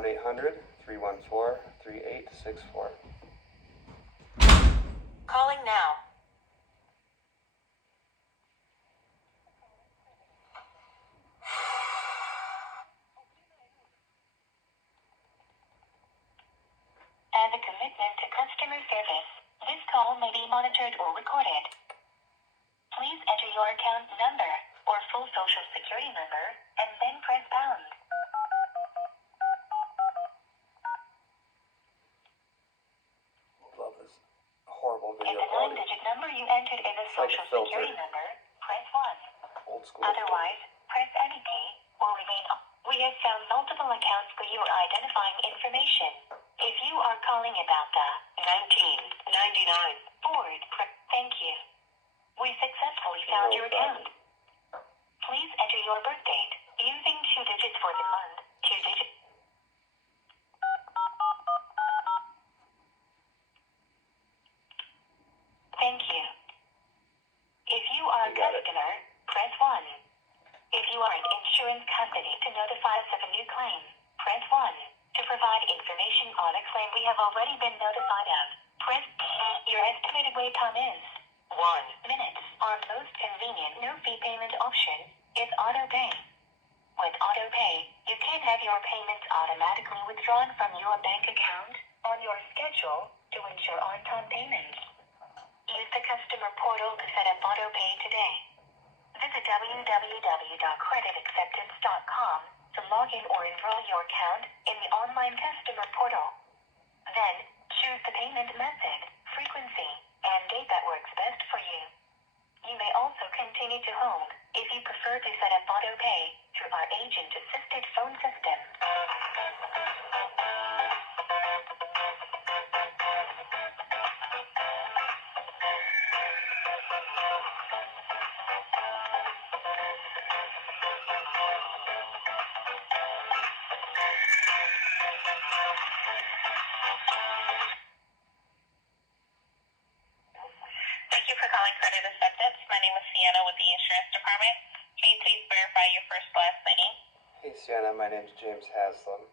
1-800-314-3864. Calling now. As a commitment to customer service, this call may be monitored or recorded. Please enter your account number or full social security number and then press pound. Love this horrible If video the quality. 9-digit number you entered is a social security number, press 1. Old school. Otherwise, press any key or remain on. We have found multiple accounts for your identifying information. If you are calling about the 1999 Ford, thank you. We successfully found your account. Please enter your birth date using 2 digits for the month, 2 digits. Thank you. If you are a customer, press 1. If you are an insurance company to notify us of a new claim, press 1. To provide information on a claim we have already been notified of, press. Your estimated wait time is 1 minute. Our most convenient no-fee payment option is auto pay. With auto pay, you can have your payments automatically withdrawn from your bank account on your schedule to ensure on-time payments. Use the customer portal to set up auto pay today. Visit www.creditacceptance.com to log in or enroll your account in the online customer portal. Then, choose the payment method, frequency, and date that works best for you. You may also continue to hold if you prefer to set up auto pay through our agent-assisted phone system. Thank you for calling Credit Acceptance. My name is Sienna with the Insurance Department. Can you please verify your first last name? Hey Sienna, my name's James Haslam.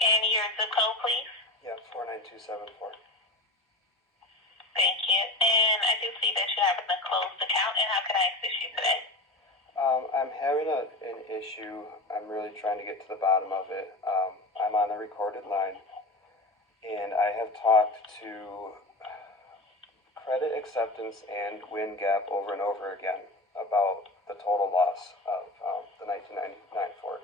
And your zip code, please? Yeah, 49274. Thank you. And I do see that you have a closed account, and how can I assist you today? I'm having an issue. I'm really trying to get to the bottom of it. I'm on a recorded line, and I have talked to Credit Acceptance and WinGap over and over again about the total loss of the 1999 Ford.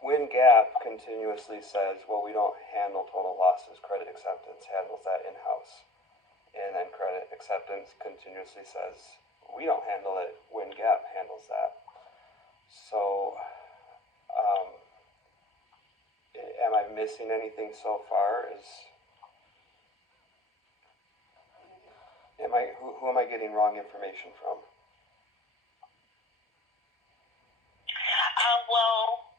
WinGap continuously says, well, we don't handle total losses. Credit Acceptance handles that in-house. And then Credit Acceptance continuously says, we don't handle it, WinGap handles that. So, am I missing anything so far? Who am I getting wrong information from? Well,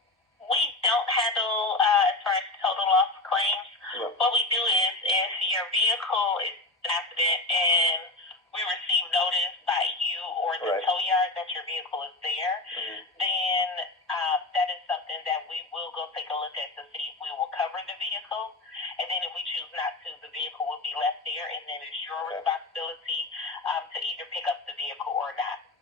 we don't handle as far as total loss claims. Yeah. What we do is if your vehicle is an accident and we receive notice by you or the Right. tow yard that your vehicle is there, then that is something that we will go take a look at to see if we will cover the vehicle. And then if we choose not to, the vehicle will be left there, and then it's your responsibility to either pick up the vehicle or not.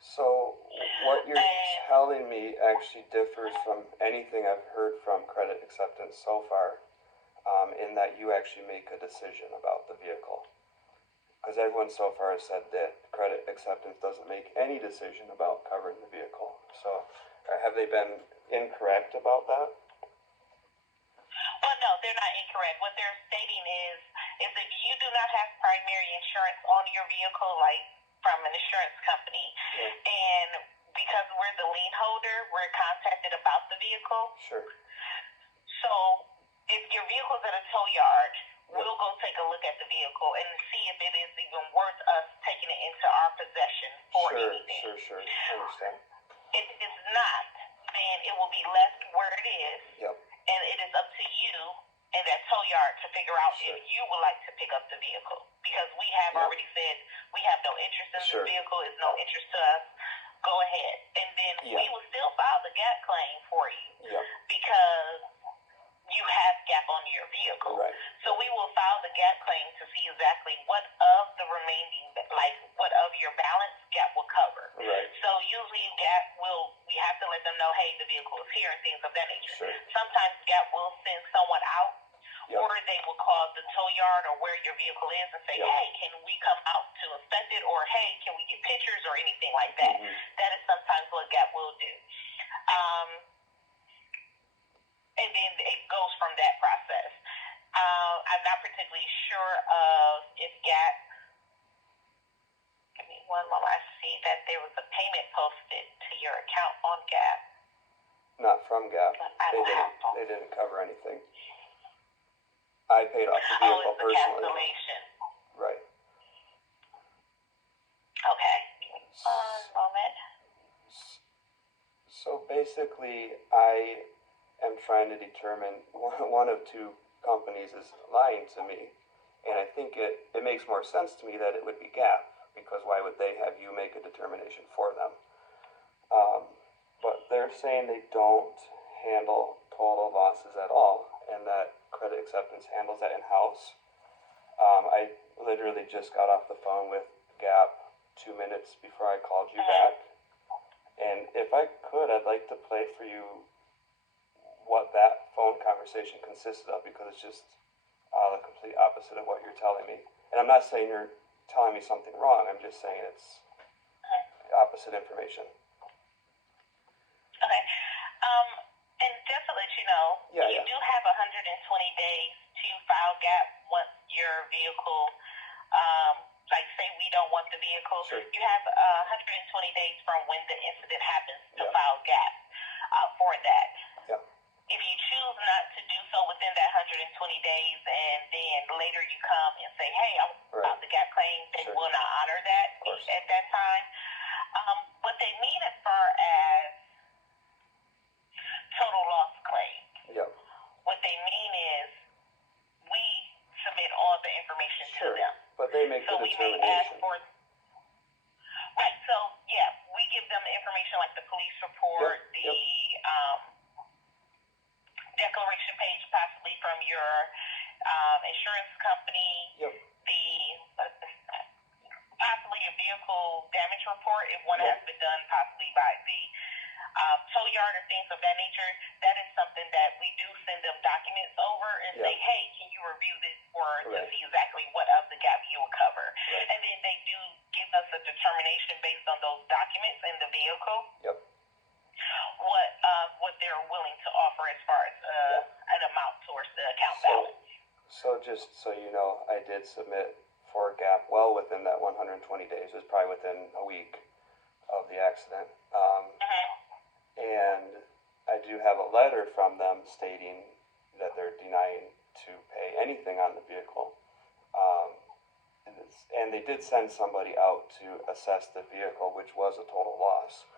So what you're telling me actually differs from anything I've heard from Credit Acceptance so far, in that you actually make a decision about the vehicle. Because everyone so far has said that Credit Acceptance doesn't make any decision about covering the vehicle. So have they been incorrect about that? Well, no, they're not incorrect. What they're stating is if you do not have primary insurance on your vehicle, like from an insurance company, and because we're the lien holder, we're contacted about the vehicle. Sure. So if your vehicle's at a tow yard, we'll go take a look at the vehicle and see if it is even worth us taking it into our possession for anything. Sure. I understand. If it's not, then it will be left where it is. Yep. And it is up to you and that tow yard to figure out if you would like to pick up the vehicle. Because we have already said we have no interest in this vehicle, it's no interest to us. go ahead. And then Yeah. we will still file the gap claim for you. Yep. Because you have gap on your vehicle. Right. So we will file the gap claim to see exactly what of the remaining, like what of your balance gap will cover. Right. So usually gap we have to let them know, hey, the vehicle is here and things of that nature. Sure. Sometimes gap will send someone out. Yep. Or they will call the tow yard or where your vehicle is and say, Yep. hey, can we come out to inspect it? Or, hey, can we get pictures or anything like that? Mm-hmm. That is sometimes what GAP will do. And then it goes from that process. I'm not particularly sure of if GAP, give me one moment, I see that there was a payment posted to your account on GAP. Not from Gap. They didn't cover anything. I paid off the vehicle it's the personally. cancellation. Right. Okay. One moment. So basically, I am trying to determine one of two companies is lying to me, and I think it makes more sense to me that it would be Gap, because why would they have you make a determination for them? But they're saying they don't handle total losses at all, and that Credit Acceptance handles that in-house. I literally just got off the phone with Gap 2 minutes before I called you back. And if I could, I'd like to play for you what that phone conversation consisted of, because it's just the complete opposite of what you're telling me. And I'm not saying you're telling me something wrong. I'm just saying it's opposite information. Okay. And just to let you know, you do have 120 days to file GAP once your vehicle, like say we don't want the vehicle, Sure. you have 120 days from when the incident happens to Yeah. file GAP for that. Yeah. If you choose not to do so within that 120 days and then later you come and say, hey, I want to file the GAP claim, they Sure. will not honor that at that time. What they mean as far as total loss claim. Yep. What they mean is we submit all the information to them. But they make so the we determination. may ask for, right, so yeah, we give them the information like the police report, the declaration page possibly from your insurance company, the possibly a vehicle damage report if one has been done possibly by the tow yard or things of that nature. That is something that we do send them documents over and say, hey, can you review this to see exactly what of the gap you will cover? And then they do give us a determination based on those documents in the vehicle. What they're willing to offer as far as an amount towards the account balance. So just so you know, I did submit for GAP well within that 120 days. It was probably within a week of the accident. And I do have a letter from them stating that they're denying to pay anything on the vehicle. And they did send somebody out to assess the vehicle, which was a total loss.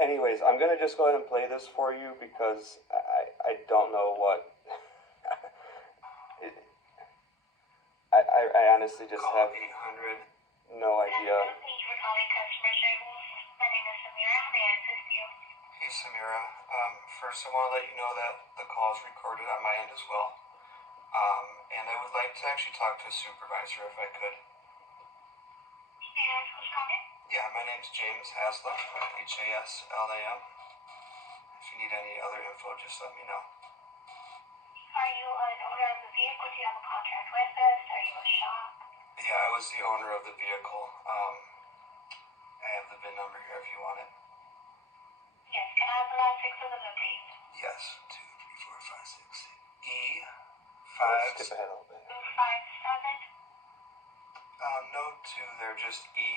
Anyways, I'm going to just go ahead and play this for you because I don't know what... I honestly just have no idea. Thank you for calling customer service. My name is Samira. How may I assist you? Hey Samira, first I want to let you know that the call is recorded on my end as well. And I would like to actually talk to a supervisor if I could. May I ask who's calling? Yeah, my name's James Haslam, Haslam. If you need any other info, just let me know. Are you an owner of the vehicle? Do you have a contract with us? Are you a shop? Yeah, I was the owner of the vehicle. I have the VIN number here if you want it. Yes, can I have the last 6 of the VIN, please? Yes, 2, 3, 4, 5, 6. E5. Skip ahead a little bit. 257? No 2, they're just E.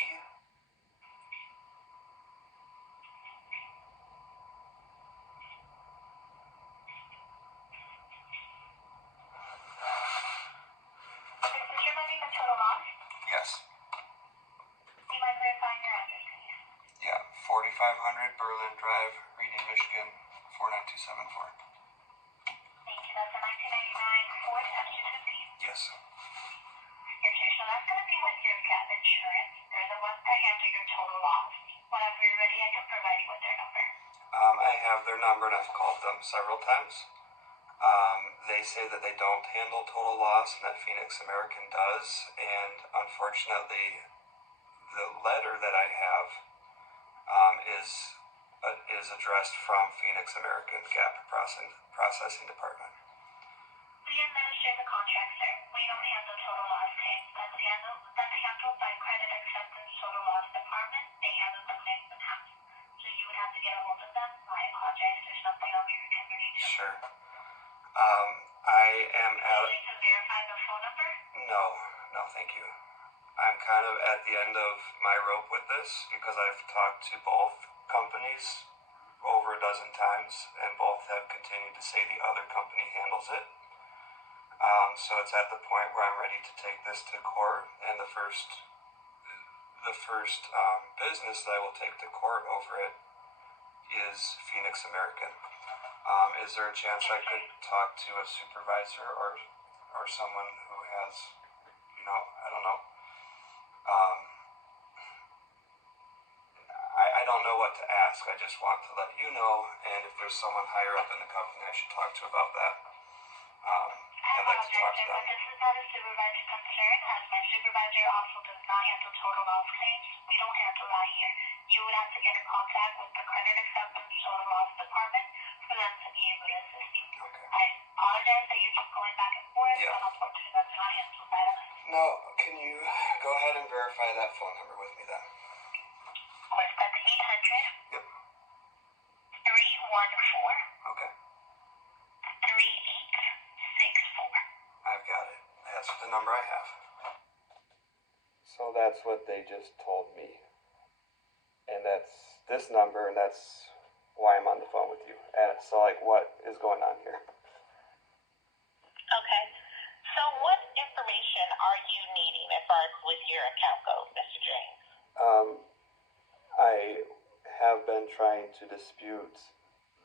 Is your money the total loss? Yes. Do you mind verifying your address, please? Yeah, 4500 Berlin Drive, Reading, Michigan, 49274. Thank you. That's a 1999 Ford F-250. Yes. Yes, sir. So that's going to be with your GAP insurance. They're the ones that handle handle your total loss. Whenever you're ready, I can provide you with their number. I have their number and I've called them several times. They say that they don't handle total loss and that Phoenix American does, and unfortunately, the letter that I have is addressed from Phoenix American Gap Processing Department. We administer the contract, sir. We don't handle total loss claims. That's handled by Credit Acceptance Total Loss Department. They handle the claims in-house. So you would have to get a hold of them. I apologize. There's something I'll be returning to. Sure. I am Would you like to verify the phone number? No, thank you. I'm kind of at the end of my rope with this because I've talked to both companies over a dozen times and both have continued to say the other company handles it. So it's at the point where I'm ready to take this to court, and the first business that I will take to court over it is Phoenix American. Is there a chance I could talk to a supervisor or someone who has, I don't know. I don't know what to ask. I just want to let you know, and if there's someone higher up in the company I should talk to about that, I'd like to talk to them. But this is not a supervisor concern, as my supervisor also does not handle total loss claims. We don't handle that here. You would have to get in contact with the Credit Acceptance Total Loss Department for them to be able to assist you. Okay. I apologize that you keep going back and forth, Yeah. but unfortunately that's not handled by us. No, can you go ahead and verify that phone number with me then? Of course, that's 800 Yep. 314 Okay. 3864. I've got it. That's the number I have. So that's what they just told me. And that's this number, and that's why I'm on the phone with you. And so, what is going on here? Okay. So what information are you needing as far as with your account goes, Mr. James? I have been trying to dispute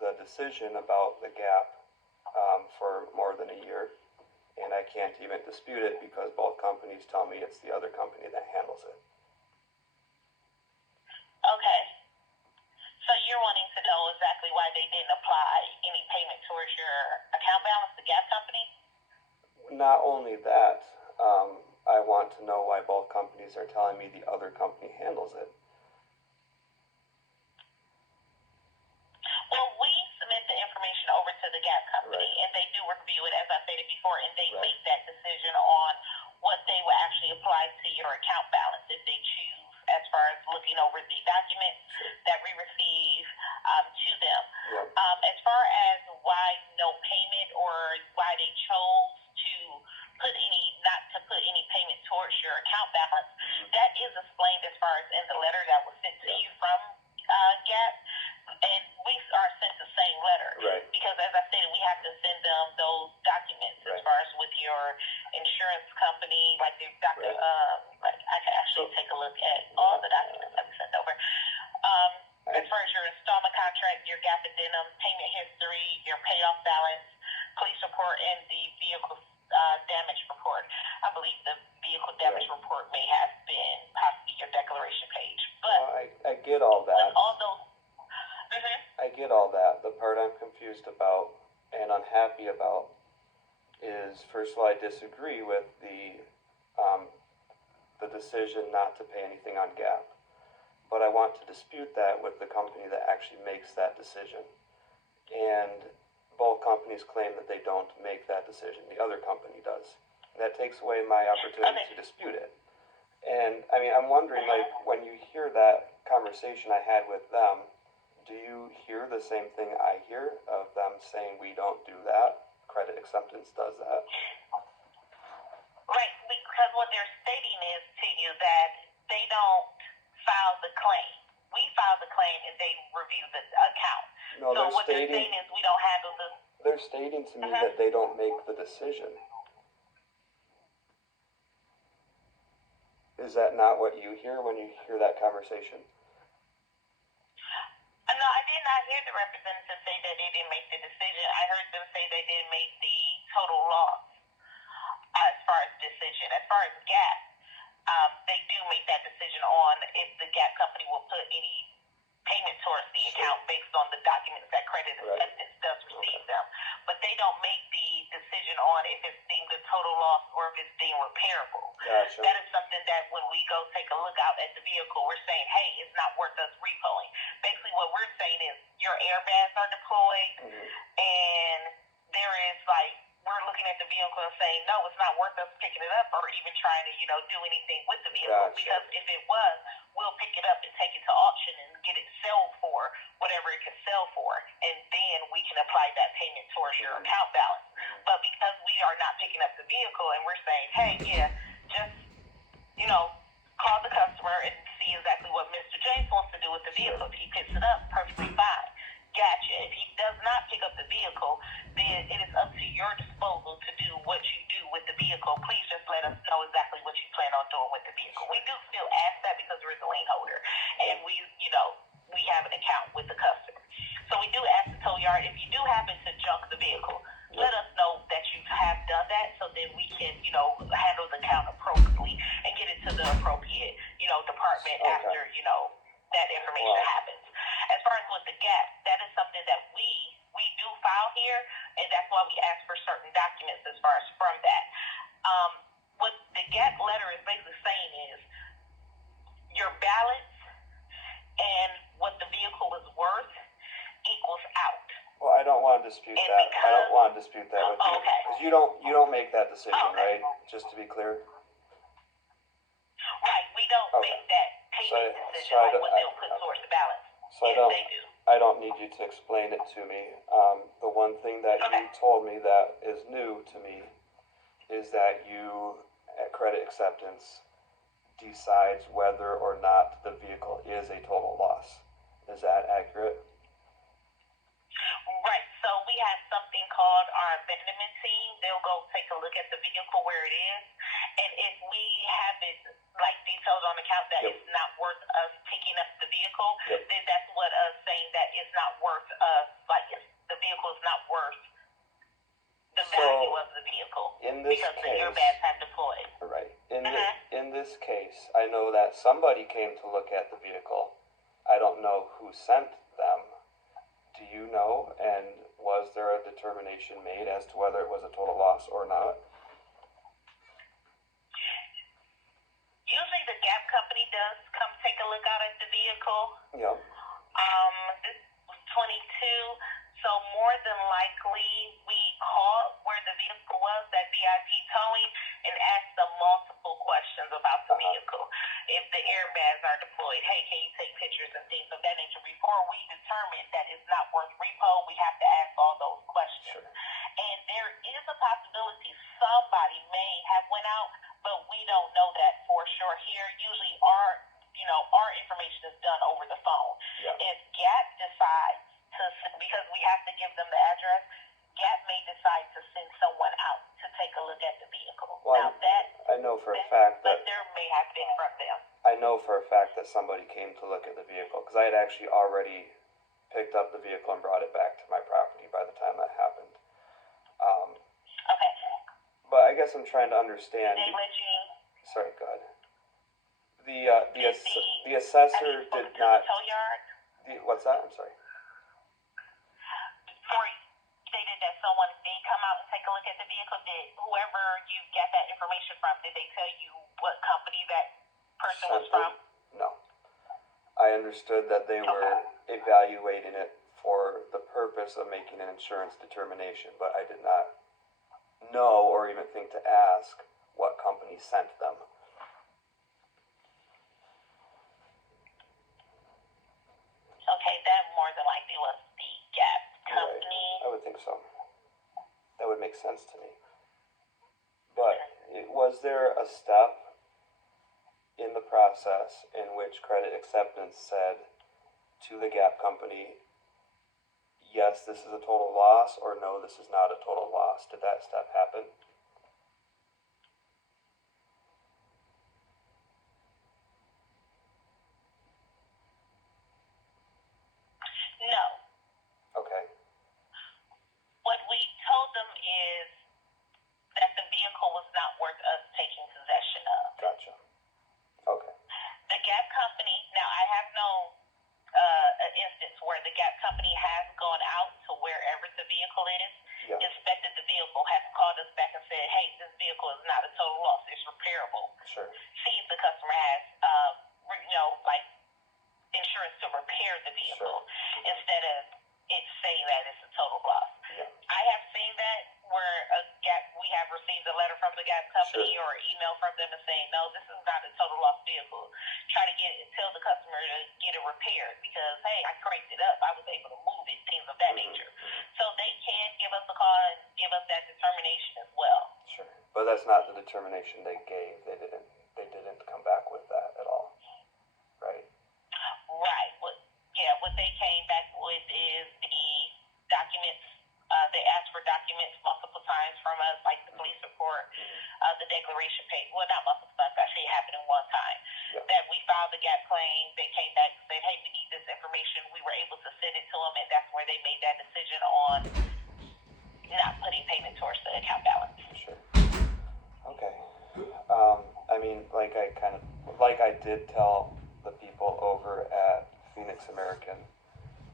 the decision about the gap for more than a year, and I can't even dispute it because both companies tell me it's the other company that handles it. Okay. So you're wanting to know exactly why they didn't apply any payment towards your account balance, the Gap company? Not only that, I want to know why both companies are telling me the other company handles it. Well, we submit the information over to the Gap company, Right. and they do review it, as I stated before, and they Right. make that decision on what they will actually apply to your account balance if they choose, as far as looking over the documents Sure. that we receive to them. Yep. As far as why no payment or why they chose to not to put any payment towards your account balance, that is explained as far as in the letter that was sent to Yeah. you from Gap, and we are sent the same letter. Right. Because as I said, we have to send them those documents as Right. far as with your insurance company, like the doctor, Right. like I can actually take a look at all the documents that we sent over. As far as your installment contract, your Gap addendum, payment history, your payoff balance, police report, and the vehicle damage report. I believe the vehicle damage report may have been possibly your declaration page, but I get all that. with all those, I get all that. The part I'm confused about and unhappy about is, first of all, I disagree with the decision not to pay anything on Gap. But I want to dispute that with the company that actually makes that decision. And both companies claim that they don't make that decision. The other company does. And that takes away my opportunity to dispute it. And I mean, I'm wondering, when you hear that conversation I had with them, do you hear the same thing I hear of them saying we don't do that? Credit Acceptance does that. right, because what they're stating is to you that they don't file the claim. We file the claim and they review the account. No, So what they're saying is we don't handle the... They're stating to me that they don't make the decision. Is that not what you hear when you hear that conversation? No, I did not hear the representative say that they didn't make the decision. I heard them say they didn't make the total loss as far as decision. As far as Gap, they do make that decision on if the Gap company will put any payment towards the account based on the documents that credit acceptance does receive them. But they don't make the decision on if it's deemed a total loss or if it's deemed repairable. Gotcha. That is something that when we go take a look out at the vehicle, we're saying, hey, it's not worth us repoing. Basically what we're saying is your airbags are deployed, and there is we're looking at the vehicle and saying, no, it's not worth us picking it up or even trying to, do anything with the vehicle. Gotcha. Because if it was, we'll pick it up and take it to auction and get it sold for whatever it can sell for. And then we can apply that payment towards your account balance. But because we are not picking up the vehicle and we're saying, hey, yeah, just, call the customer and see exactly what Mr. James wants to do with the vehicle. If he picks it up, perfectly fine. Gotcha. If he does not pick up the vehicle, then it is up to your disposal to do what you do with the vehicle. Please just let us know exactly what you plan on doing with the vehicle. We do still ask that because there is a lien holder, and we have an account with the customer. So we do ask the tow yard, if you do happen to junk the vehicle, let us know that you have done that so then we can, handle the account appropriately and get it to the appropriate, department after, that information happens. As far as with the Gap, that is something that we do file here, and that's why we ask for certain documents as far as from that. What the Gap letter is basically saying is your balance and what the vehicle is worth equals out. Well, I don't want to dispute that. I don't want to dispute that with you. Okay. Because you don't make that decision, right? Just to be clear. Right. We don't make that payment decision what they'll put towards the balance. So yes, they do. I don't need you to explain it to me. The one thing that you told me that is new to me is that you, at credit acceptance, decides whether or not the vehicle is a total loss. Is that accurate? Right. So we have something called our abandonment team. They'll go take a look at the vehicle where it is, and if we have it detailed on account that it's not worth us picking up the vehicle, then that's what us saying that it's not worth us. The vehicle is not worth the value of the vehicle because the airbags have deployed. Right. In this case, I know that somebody came to look at the vehicle. I don't know who sent them. Do you know? And was there a determination made as to whether it was a total loss or not? Usually the Gap company does come take a look out at the vehicle. Yeah. This was 22, so more than likely we called where the vehicle was, that VIP towing, and asked them multiple questions about the vehicle. If the airbags are deployed, hey, can you take pictures and things of that nature? Before we determine that it's not worth repo, we have to ask all those questions. Sure. And there is a possibility somebody may have went out, but we don't know that for sure here. Usually our information is done over the phone. Yeah. If Gap decides because we have to give them the address, Gap may decide to send someone out to take a look at the vehicle. Well, I know for a fact that there may have been from them. I know for a fact that somebody came to look at the vehicle because I had actually already picked up the vehicle and brought it back to my property by the time that happened. Okay. But I guess I'm trying to understand. Did they let you? Sorry, go ahead. The assessor did not. Tow yard? What's that? I'm sorry. Before you stated that someone did come out and take a look at the vehicle, did whoever you got that information from, did they tell you what company that person was from? No. I understood that they were evaluating it for the purpose of making an insurance determination, but I did not know or even think to ask what company sent them. Okay, that more than likely was the Gap company. Right. I would think so. That would make sense to me. But was there a step in the process in which credit acceptance said to the Gap company, yes, this is a total loss, or no, this is not a total loss? Did that step happen? No. Okay. What we told them is that the vehicle was not worth us taking possession of. Gotcha. Sure. see if the customer has, like insurance to repair the vehicle instead of it saying that it's a total loss. Yeah. I have seen that where we have received a letter from the gas company or email from them and saying, no, this is not a total loss vehicle. Try to tell the customer to get it repaired because, hey, I cranked it up. I was able to move it, things of that nature. So they can give us a call and give us that determination as well. Sure. But that's not the determination they gave. They didn't come back with that at all. Right? Right. What they came back with is the documents. They asked for documents multiple times from us, like the police report, the declaration page. Well, not multiple times. Actually, it happened in one time. Yeah. That we filed the gap claim. They came back and said, hey, we need this information. We were able to send it to them, and that's where they made that decision on not putting payment towards the account balance. Sure. Okay. I mean, like I did tell the people over at Phoenix American,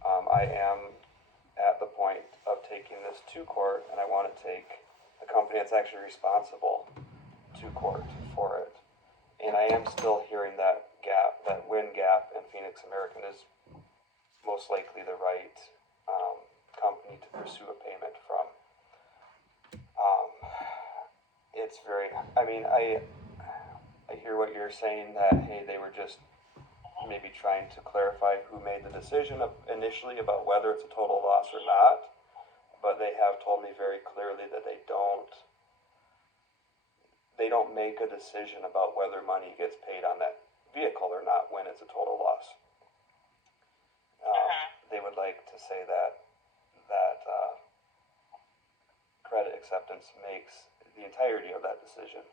I am at the point of taking this to court, and I want to take the company that's actually responsible to court for it. And I am still hearing that Win Gap and Phoenix American is most likely the right company to pursue a payment from. It's very, I hear what you're saying, that, hey, they were just maybe trying to clarify who made the decision initially about whether it's a total loss or not, but they have told me very clearly that they don't make a decision about whether money gets paid on that vehicle or not when it's a total loss. They would like to say that credit acceptance makes the entirety of that decision.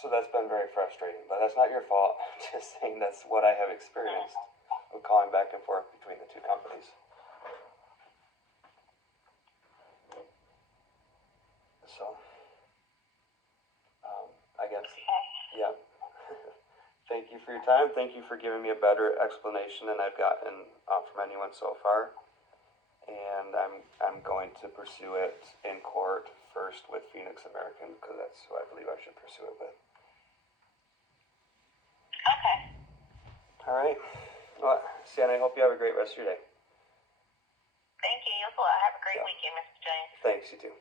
So that's been very frustrating, but that's not your fault. I'm just saying that's what I have experienced with calling back and forth between the two companies. So, I guess, yeah. Thank you for your time. Thank you for giving me a better explanation than I've gotten from anyone so far. And I'm going to pursue it in court first with Phoenix American because that's who I believe I should pursue it with. Okay. All right. Well, Sienna, I hope you have a great rest of your day. Thank you. You as well. Have a great weekend, Mr. James. Thanks, you too.